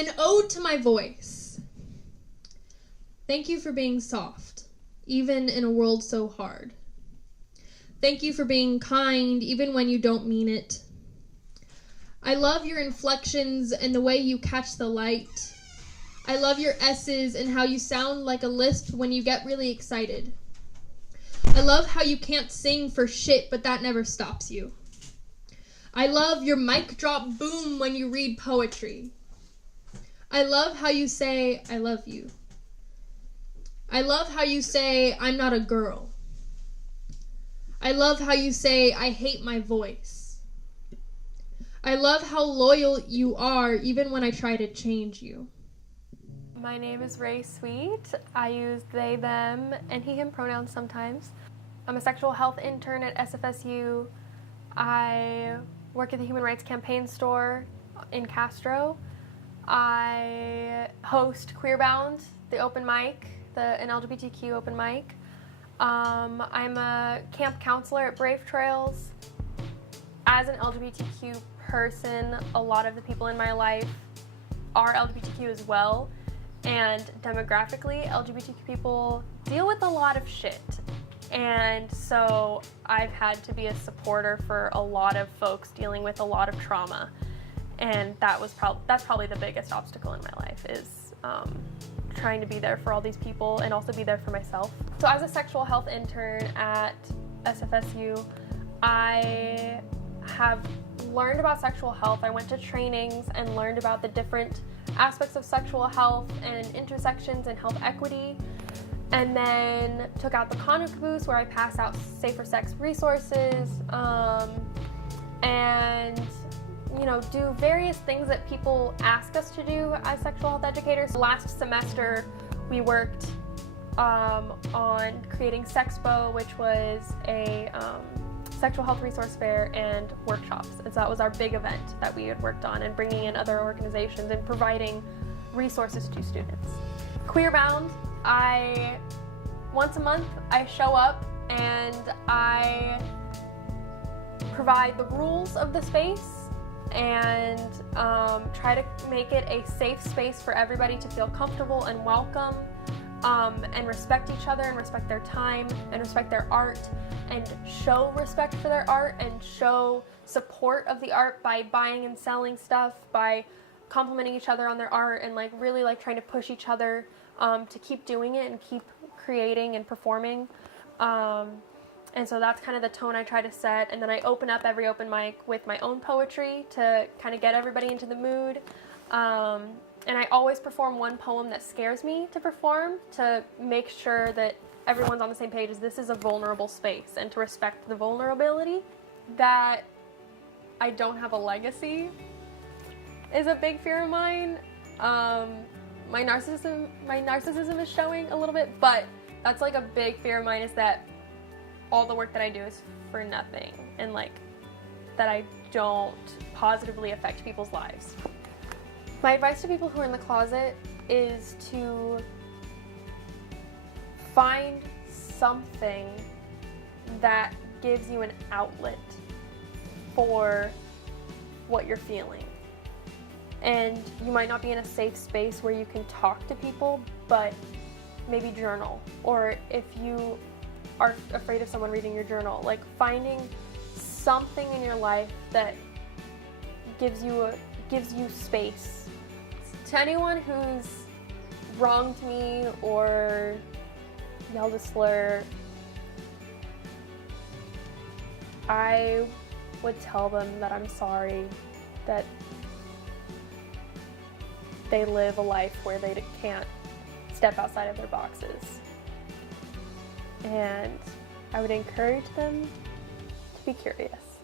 An ode to my voice. Thank you for being soft, even in a world so hard. Thank you for being kind, even when you don't mean it. I love your inflections and the way you catch the light. I love your S's and how you sound like a lisp when you get really excited. I love how you can't sing for shit, but that never stops you. I love your mic drop boom when you read poetry. I love how you say, I love you. I love how you say, I'm not a girl. I love how you say, I hate my voice. I love how loyal you are even when I try to change you. My name is Rae Sweet. I use they, them, and he, him pronouns sometimes. I'm a sexual health intern at SFSU. I work at the Human Rights Campaign store in Castro. I host Queerbound, the open mic, an LGBTQ open mic. I'm a camp counselor at Brave Trails. As an LGBTQ person, a lot of the people in my life are LGBTQ as well, and demographically, LGBTQ people deal with a lot of shit, and so I've had to be a supporter for a lot of folks dealing with a lot of trauma, and that's probably the biggest obstacle in my life is trying to be there for all these people and also be there for myself. So as a sexual health intern at SFSU, I have learned about sexual health. I went to trainings and learned about the different aspects of sexual health and intersections and health equity, and then took out the Kano caboose where I pass out safer sex resources and do various things that people ask us to do as sexual health educators. Last semester we worked on creating Sexpo, which was a sexual health resource fair and workshops. And so that was our big event that we had worked on, and bringing in other organizations and providing resources to students. Queerbound, once a month I show up and I provide the rules of the space and try to make it a safe space for everybody to feel comfortable and welcome, and respect each other and respect their time and respect their art and show respect for their art and show support of the art by buying and selling stuff, by complimenting each other on their art, and really trying to push each other to keep doing it and keep creating and performing. And so that's kind of the tone I try to set, and then I open up every open mic with my own poetry to kind of get everybody into the mood. And I always perform one poem that scares me to perform to make sure that everyone's on the same page as this is a vulnerable space, and to respect the vulnerability. That I don't have a legacy is a big fear of mine. My narcissism is showing a little bit, but that's a big fear of mine, is that all the work that I do is for nothing, and that I don't positively affect people's lives. My advice to people who are in the closet is to find something that gives you an outlet for what you're feeling. And you might not be in a safe space where you can talk to people, but maybe journal. Or if you are afraid of someone reading your journal, finding something in your life that gives you space. To anyone who's wronged me or yelled a slur, I would tell them that I'm sorry, that they live a life where they can't step outside of their boxes. And I would encourage them to be curious.